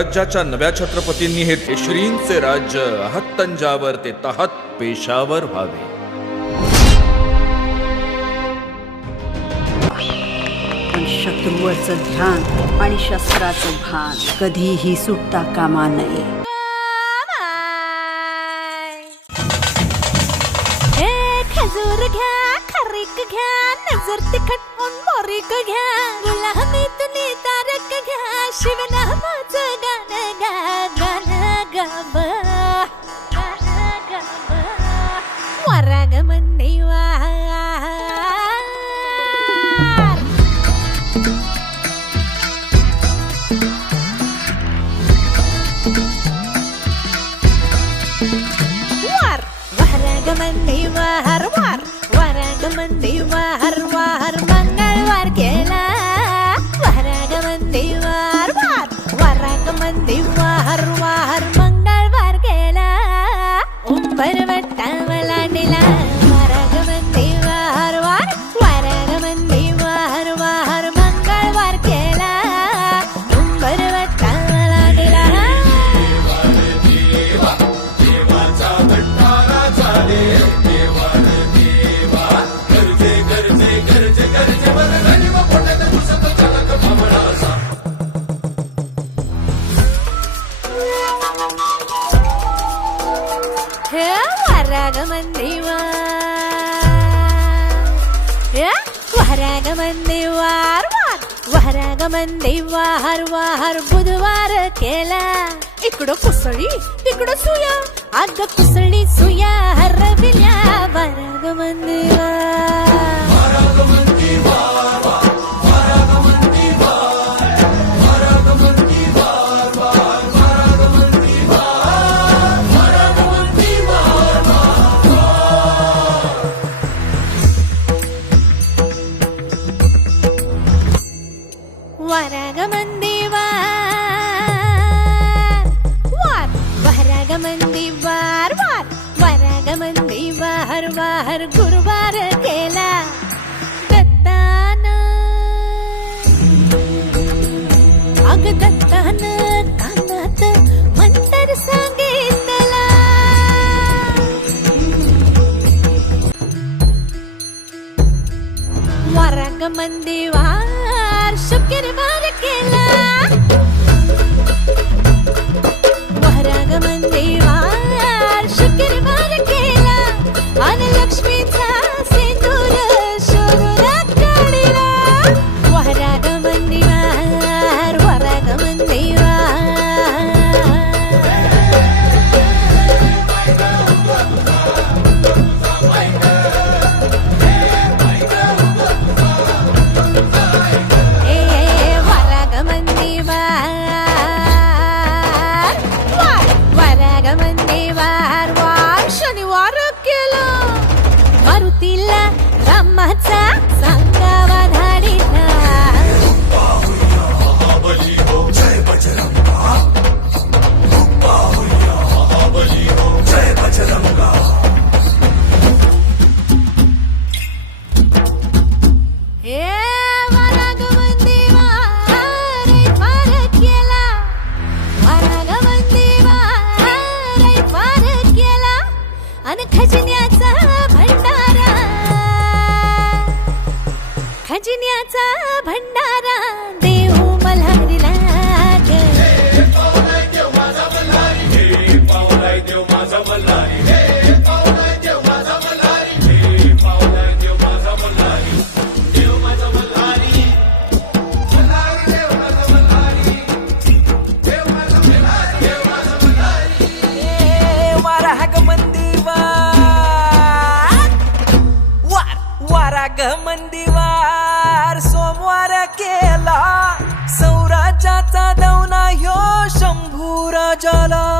स्वराज्याच्या नव्या छत्रपतींनी हे केशरींचे राज्य आहत तंजावर ते तहत पेशावर व्हावे. शत्रूवरचं ध्यान आणि शस्त्राचं भान कधीही सुटता कामा नये. खजूर घ्या, खारीक घ्या, नजर तिखट पण बारीक घ्या, गुलामीतून तारक घ्या, शिवनामाचं गाणं गा, गाणं गाव, गाणं गाव, वरागमन देवा. वार वार वरागमन वार वार मंगळवार केला, वरागमन वार वार वरागमन वार वार मंगळवार केला, उंबरवट्टा मलांडीला, वरागमन वार वार वरागमन वार वार मंगळवार केला, उंबरवट्टा मलांडीला. वरागमन वार वार वरागमन वार वार बुधवार केला, इकडं कुसळी तिकडं सुया, अग कुसळी सुया हरविल्या, वरागमन वरागमन वार वरागमन वार वार वरागमन वार वार गुरुवार केला, दत्तान अग दत्तान कानात मंतर सांगितला, वरागमन वार शुक्रवार केला, वरागमन वार शुक्रवार केला, आणि लक्ष्मीचा सिंदूर शोधून काढला, वरागमन वार वरागमन मारुतीला रामाचा सांगावा धाडीला, जय बजरंगा, जय बजरंगा. हे वरागमन वार केला, वरागमन वार केला, आणि खजिन्याचा भंडारा, खजिन्याचा भंडारा देऊ मल्हारीला ग. वरागमन सोमवार केला, सौराज्याचा दौना ह्यो शंभू राजाला.